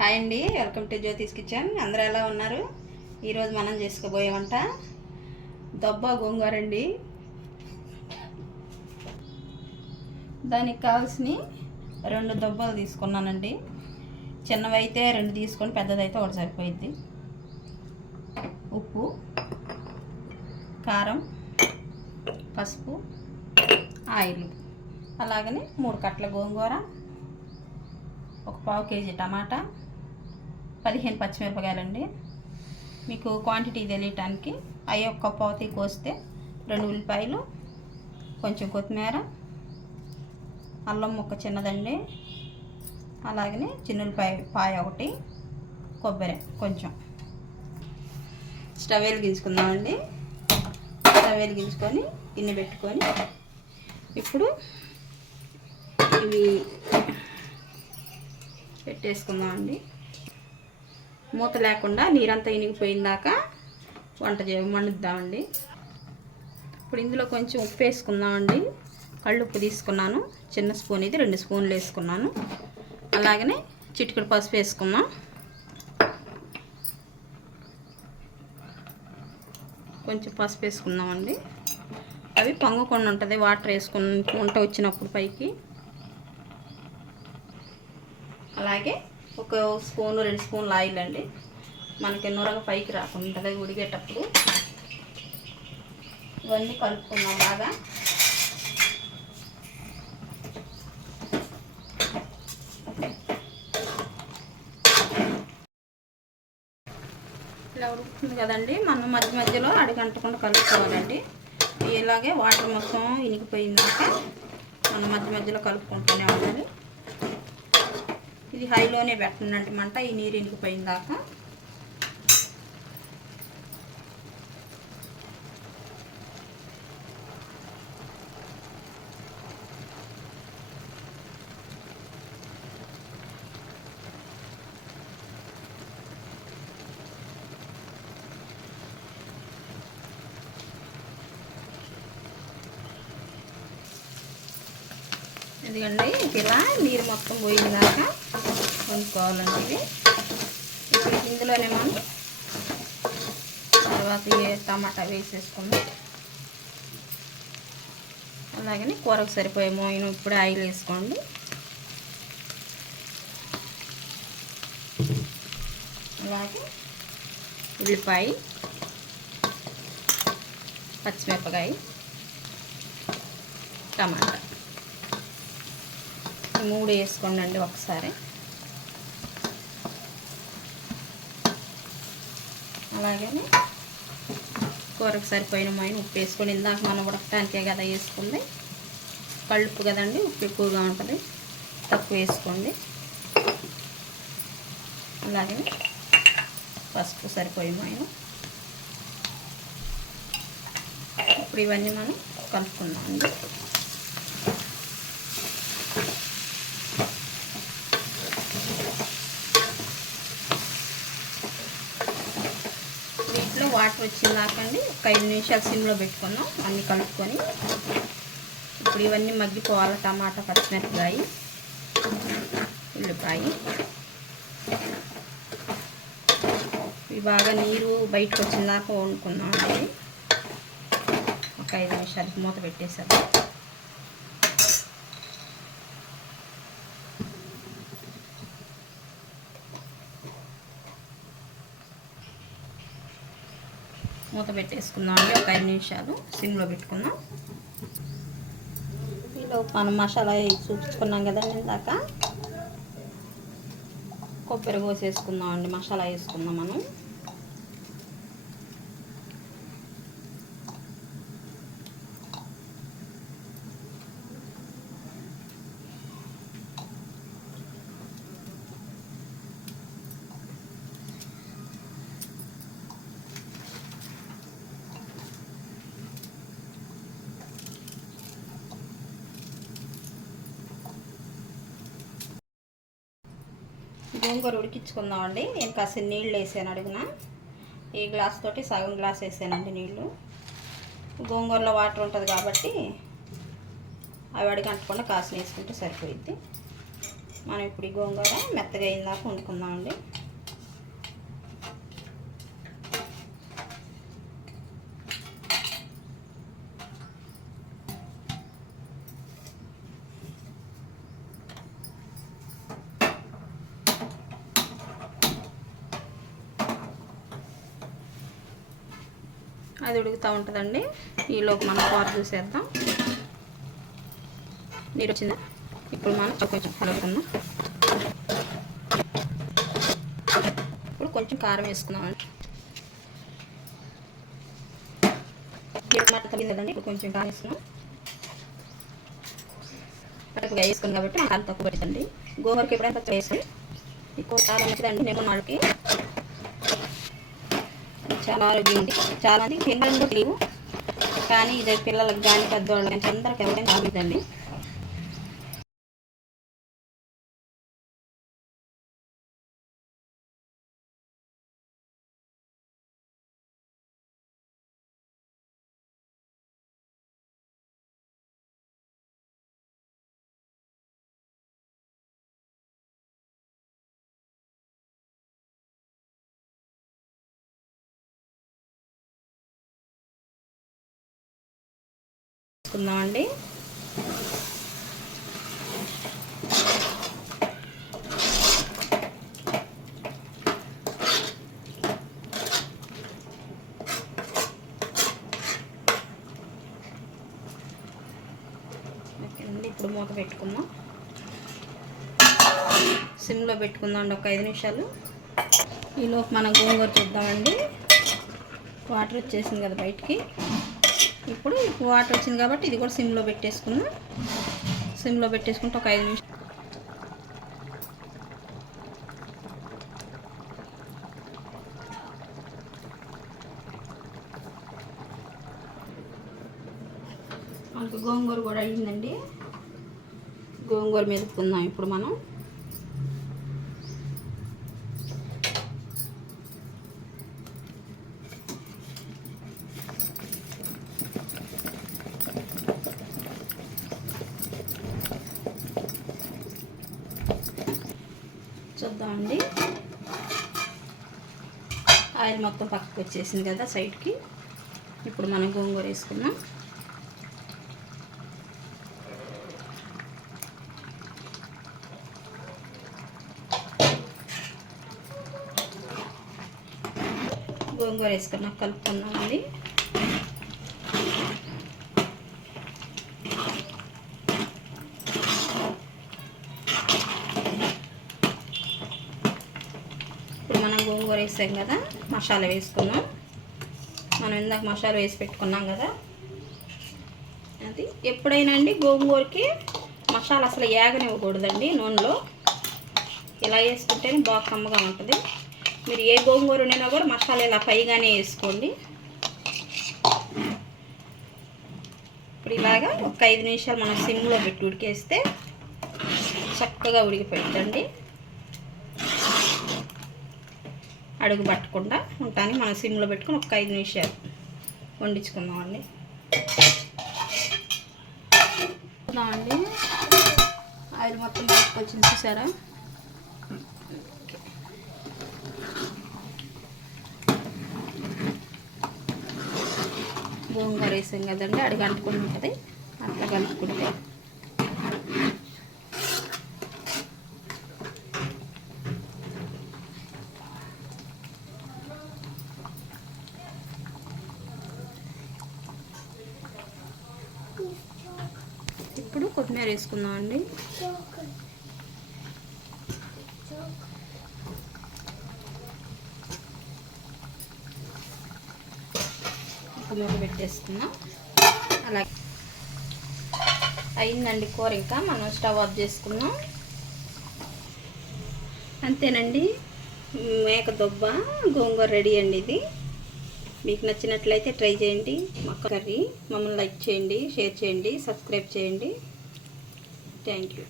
Hi అండి welcome to Jyothish kitchen. అందరూ ఎలా ఉన్నారు? ఈరోజు మనం చేసుకోబోయే వంట దొబ్బ గోంగూర అండి దానికి కావాల్సిన రెండు దొబ్బలు తీసుకున్నానండి. చిన్నవైతే రెండు తీసుకొని పెద్దదైతే ఒకటి సరిపోయిద్ది. ఉప్పు కారం పసుపు ఆయిల్. అలాగనే మూడు కట్టల గోంగూర ఒక పావు కేజీ టమాటా పదిహేను పచ్చిమిరపకాయలండి. మీకు క్వాంటిటీ తెలియటానికి అవి ఒక్క పావుతి కోస్తే రెండు ఉల్లిపాయలు కొంచెం కొత్తిమీర అల్లం ముక్క చిన్నదండి. అలాగనే చిన్న ఉల్లిపాయ పాయ ఒకటి కొబ్బరి కొంచెం. స్టవ్ వెలిగించుకుందామండి. స్టవ్ వెలిగించుకొని గిన్నె పెట్టుకొని ఇప్పుడు ఇవి పెట్టేసుకుందామండి. మూత లేకుండా నీరంతా ఇనిగిపోయిందాక వంట చే వండుద్దామండి ఇప్పుడు ఇందులో కొంచెం ఉప్పు వేసుకుందామండి. కళ్ళు ఉప్పు తీసుకున్నాను. చిన్న స్పూన్ ఇది రెండు స్పూన్లు వేసుకున్నాను. అలాగనే చిటికడు పసుపు వేసుకుందాం. కొంచెం పసుపు వేసుకుందామండి. అవి పొంగకుండా ఉంటుంది. వాటర్ వేసుకుని వంట వచ్చినప్పుడు పైకి. అలాగే ఒక స్పూన్ రెండు స్పూన్లు ఆయిల్ అండి. మనకి నొరగ పైకి రాకుండా ఉడిగేటప్పుడు ఇవన్నీ కలుపుకుందాం బాగా. ఇలా ఉడుకుతుంది కదండి. మనం మధ్య మధ్యలో అడిగంటకుండా కలుపుకోవాలండి. ఇలాగే వాటర్ మొత్తం ఇనిగిపోయిందాక మనం మధ్య మధ్యలో కలుపుకుంటూనే ఉండాలి. ఇది హైలోనే పెట్టండి మంట ఈ నీరు ఇనికిపోయిందాక ఎందుకండి ఇలా నీరు మొత్తం పోయిందాక వండుకోవాలండి ఇది ఇప్పుడు ఇందులోనే మనం తర్వాత టమాటా వేసేసుకుందాం అలాగని కూరకు సరిపోయే మోయిన ఇప్పుడు ఆయిల్ వేసుకోండి. అలాగే ఉల్లిపాయ పచ్చిమిరపకాయ టమాటా. మూడు వేసుకోండి ఒకసారి. అలాగే కూరకు సరిపోయిన మైన ఉప్పు వేసుకొని ఇందాక మనం ఉడకటానికే కదా వేసుకుంది. కళ్ళుప్పు కదండి ఉప్పు ఎక్కువగా ఉంటుంది. తక్కువ వేసుకోండి. అలాగే పసుపు సరిపోయిన మైన. ఇప్పుడు ఇవన్నీ మనం కలుపుకుందాం అండి వాటర్ వచ్చిందాకండి. ఒక ఐదు నిమిషాలు సిమ్లో పెట్టుకున్నాం. అన్నీ కలుపుకొని ఇప్పుడు ఇవన్నీ మగ్గిపోవాలి. టమాటా పచ్చిమిరపకాయ ఉల్లిపాయ. ఇవి బాగా నీరు బయటకు వచ్చిందాక వండుకున్నాం అండి ఒక ఐదు నిమిషాలకి మూత పెట్టేసారు మూత పెట్టేసుకుందాం అండి. ఒక ఐదు నిమిషాలు సిమ్లో పెట్టుకుందాం. ఈలో మనం మసాలా చూపించుకున్నాం కదండి ఇందాక. కొబ్బరి కోసేసుకుందాం అండి మసాలా వేసుకుందాం మనం. గోంగూర ఉడికించుకుందామండి. నేను కాస్త నీళ్ళు వేసాను అడుగున. ఈ గ్లాస్ తోటి సగం గ్లాస్ వేసానండి నీళ్ళు. గోంగూరలో వాటర్ ఉంటుంది కాబట్టి అవి అడిగంటకుండా కాసిన వేసుకుంటే సరిపోయిద్ది. మనం ఇప్పుడు ఈ గోంగూర మెత్తగా అయిందాక వండుకుందామండి. అది ఉడుకుతూ ఉంటుందండి. ఈలోపు మనం కూర చూసేద్దాం. నీరు వచ్చింది? ఇప్పుడు మనం కొంచెం కలుపుకుందాం. ఇప్పుడు కొంచెం కారం వేసుకుందామండి. తగ్గిందండి ఇప్పుడు కొంచెం కారం వేసుకున్నాం కరెక్ట్గా వేసుకున్నాం కాబట్టి నాకు అంత తక్కువ పెట్టండి గోవరికి ఎప్పుడైనా తక్కువ వేసుకుని ఎక్కువ కారం వచ్చిందండి నేను వాళ్ళకి చాలా ఆరోగ్యం ఉంది. చాలా మంది పిల్లలు లేవు. కానీ ఇది పిల్లలకు కానీ పెద్దవాళ్ళకి కానీ అందరికి ఎవరైనా తాగుతుందండి వేసుకుందామండి ఇప్పుడు మూత పెట్టుకుందాం. సిమ్లో పెట్టుకుందాం అండి ఒక ఐదు నిమిషాలు. ఈలోపు మనం గోంగూర చూద్దామండి. వాటర్ వచ్చేసింది కదా బయటికి. ఇప్పుడు వాటర్ వచ్చింది కాబట్టి ఇది కూడా సిమ్లో పెట్టేసుకున్నాం. సిమ్లో పెట్టేసుకుంటే ఒక ఐదు నిమిషాలు. మనకు గోంగూర కూడా అయ్యిందండి. గోంగూర మెదుపుకుందాం ఇప్పుడు మనం. చూద్దామండి ఆయిల్ మొత్తం పక్కకు వచ్చేసింది కదా సైడ్కి. ఇప్పుడు మనం గోంగూర వేసుకున్నాం గోంగూర వేసుకున్నాం కలుపుకున్నాం అండి ఇప్పుడు మనం గోంగూర వేసాం కదా మసాలా వేసుకున్నాం. మనం ఇందాక మసాలా వేసి పెట్టుకున్నాం కదా. అది ఎప్పుడైనా అండి గోంగూరకి మసాలా అసలు ఏగనివ్వకూడదండి నూనెలో. ఇలా వేసుకుంటేనే బాగా కమ్మగా ఉంటుంది. మీరు ఏ గోంగూర ఉండినా కూడా మసాలా ఇలా పైగానే వేసుకోండి. ఇప్పుడు ఇలాగా ఒక ఐదు నిమిషాలు మనం సిమ్లో పెట్టి ఉడికేస్తే చక్కగా ఉడికిపోయిందండి అడుగు పట్టకుండా ఉంటాను. మనం సిమ్లో పెట్టుకుని ఒక ఐదు నిమిషాలు వండించుకుందామండి. అండి ఆయిల్ మొత్తం వచ్చింది చూసారా? గోంగూర వేసాం కదండి అడిగి అంటుకుని ఉంటుంది అట్లా కలుపుకుంటే ఇప్పుడు కొత్తిమీర వేసుకుందాం అండి. కొత్తిమీర పెట్టేసుకుందాం. అలాగే అయిందండి కూర ఇంకా. మనం స్టవ్ ఆఫ్ చేసుకున్నాం అంతేనండి. మేక దొబ్బ గోంగూర రెడీ అండి ఇది. మీకు నచ్చినట్లయితే ట్రై చేయండి. మా కర్రీ మమ్మల్ని లైక్ చేయండి షేర్ చేయండి సబ్స్క్రైబ్ చేయండి. Thank you.